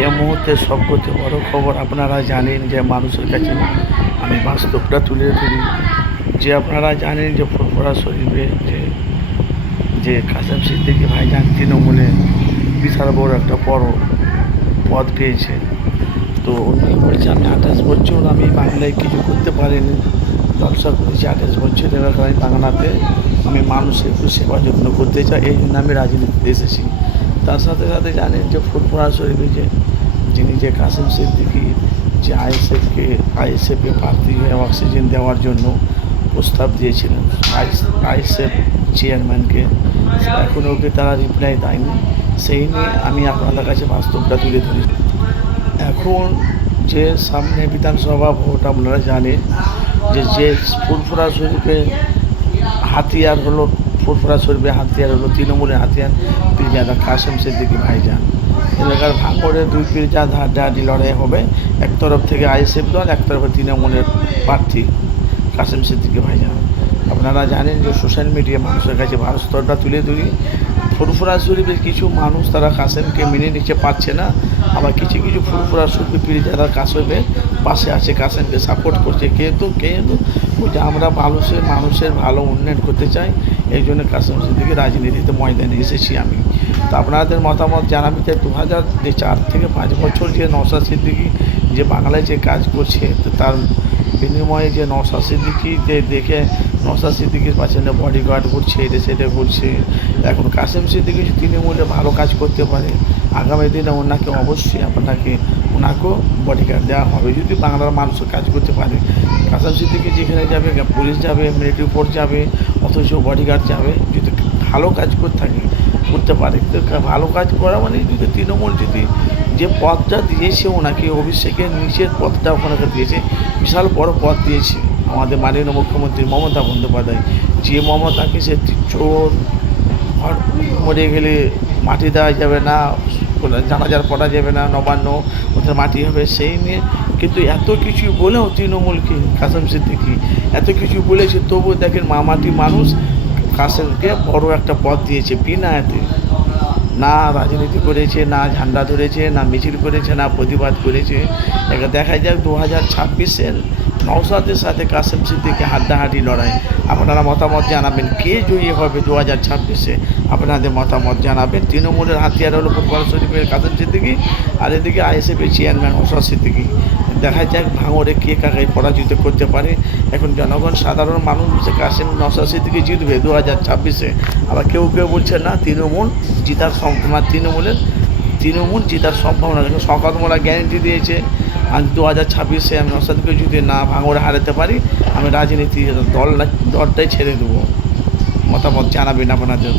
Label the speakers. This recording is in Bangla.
Speaker 1: এ মুহূর্তে সবথেকে বড় খবর আপনারা জানেন যে মানুষের কাছে আমি বাস্তবটা তুলে ধরি। যে আপনারা জানেন যে ফুরফুরা শরীফে যে যে কাসেম সিদ্দিকী ভাইজান তৃণমূলে বিশাল বড় একটা বড় পদ পেয়েছে। তো উনি বলছে আমি আঠাশ বছর আমি বাংলায় কিছু করতে পারিনি। ব্যবসা করেছি আঠাশ বছর আমি বাংলাতে আমি মানুষের একটু সেবা যত্ন করতে চাই, এই জন্য আমি রাজনীতিতে এসেছি। তার সাথে সাথে জানেন যে ফুরফুরা শরীফে যে যিনি যে কাসেম সিদ্দিকি, যে আইএসএফকে, আইএসএফে প্রার্থী হয়ে অক্সিজেন দেওয়ার জন্য প্রস্তাব দিয়েছিলেন। আইএসএফ চেয়ারম্যানকে। এখন ওকে তারা রিপ্লাই দেয়নি। সেই নিয়ে আমি আপনাদের কাছে বাস্তবটা তুলে ধরি। এখন যে সামনে বিধানসভা ভোট আপনারা জানেন যে যে ফুরফুরা শরীফে হাতিয়ার হলো ফুরফুরা ছড়বে হাতিয়ার হলো তৃণমূলের হাতিয়ার, পীরজাদা কাশেম সিদ্দিকী ভাইজান। এলাকার ভাঙড়ে দুই পীরজাদ হাড্ডাহাড্ডি লড়াই হবে এক তরফ থেকে আইএসএফ দল এক তরফে তৃণমূলের প্রার্থী কাশেম সিদ্দিকী ভাইজান। আপনারা জানেন যে সোশ্যাল মিডিয়া মানুষের কাছে ভারত স্তরটা তুলে ধরি ফুরফুরা শরীফের কিছু মানুষ তারা কাসেমকে মেনে নিতে পারছে না। আবার কিছু কিছু ফুরফুরা শরীফে পীর যারা কাসেমের পাশে আছে, কাসেমকে সাপোর্ট করছে। কিন্তু কিন্তু বলছে, আমরা মানুষের মানুষের ভালো উন্নয়ন করতে চাই। এই জন্য কাসেম সিদ্দিকি রাজনীতিতে ময়দানে এসেছি আমি। তো আপনাদের মতামত জানাবি। যে দু হাজার চার থেকে পাঁচ বছর যে নওশাদ সিদ্দিকি যে বাংলায় যে কাজ করছে তার বিনিময়ে যে নওশাদ সিদ্দিকি যে দেখে নওশাদ সিদ্দিকির পাশে বডিগার্ড করছে, এটা সেটা করছে। এখন কাসেম সিদ্দিকি তৃণমূলে ভালো কাজ করতে পারে। আগামী দিনে ওনাকে অবশ্যই আপনাকে ওনাকেও বডিগার্ড দেওয়া হবে। যদি বাংলার মানুষের কাজ করতে পারে, কাসেম সিদ্দিকি যেখানে যাবে, পুলিশ যাবে মিলিটারি ফোর্স যাবে, অথচ বডিগার্ড যাবে, যদি ভালো কাজ করতে থাকে, করতে পারে। ভালো কাজ করা মানে যদি তৃণমূল যদি যে পদটা দিয়েছে ওনাকে, অভিষেকের নিচের পদটা ওনাকে দিয়েছে, বিশাল বড় পদ দিয়েছে। আমাদের মাননীয় মুখ্যমন্ত্রী মমতা বন্দ্যোপাধ্যায়। যে মমতাকে সে চোর মরে গেলে মাটি দেওয়া যাবে না, জানাজার পড়া যাবে না, নবান্ন ওদের মাটি হবে, সেই নিয়ে কিন্তু এত কিছু বলেও তৃণমূলকে, কাসেম সিদ্দিকি, এত কিছু বলেছে, তবুও দেখেন মামাটি মানুষ কাসেমকে বড় একটা পথ দিয়েছে বিনা এতে। না রাজনীতি করেছে, না ঝান্ডা ধরেছে, না মিছিল করেছে, না প্রতিবাদ করেছে। দেখা যাক দু হাজার ছাব্বিশের নওসাদের সাথে কাসেম সিদ্দিকি হাড্ডাহাড্ডি লড়াই। আপনারা মতামত জানাবেন। কে জয়ী হবে দু হাজার ছাব্বিশে? আপনাদের মতামত জানাবেন। তৃণমূলের হাতিয়ার হলো ফুটবল শরীফের কাসেম সিদ্দিকি আর এদিকে আইএসএফের চেয়ারম্যান ওসর সিদ্দিকি। দেখা যাক ভাঙড়ে কে কাকে পরাজিত করতে পারে। এখন জনগণ সাধারণ মানুষ বলছে কাসেম নওসাদ সিদ্দিকি জিতবে দু হাজার ছাব্বিশে। আবার কেউ কেউ বলছে না, তৃণমূল জিতার সম্ভাবনা তৃণমূলের। তৃণমূল জেতার সম্ভাবনা শওকত মোলা গ্যারেন্টি দিয়েছে। আজ দু হাজার ছাব্বিশে আমি নসাদকে যদি না ভাঙড়ে হারাতে পারি, আমি রাজনীতি দল দলটাই ছেড়ে দেবো। মতামত জানাবেন আপনাদের।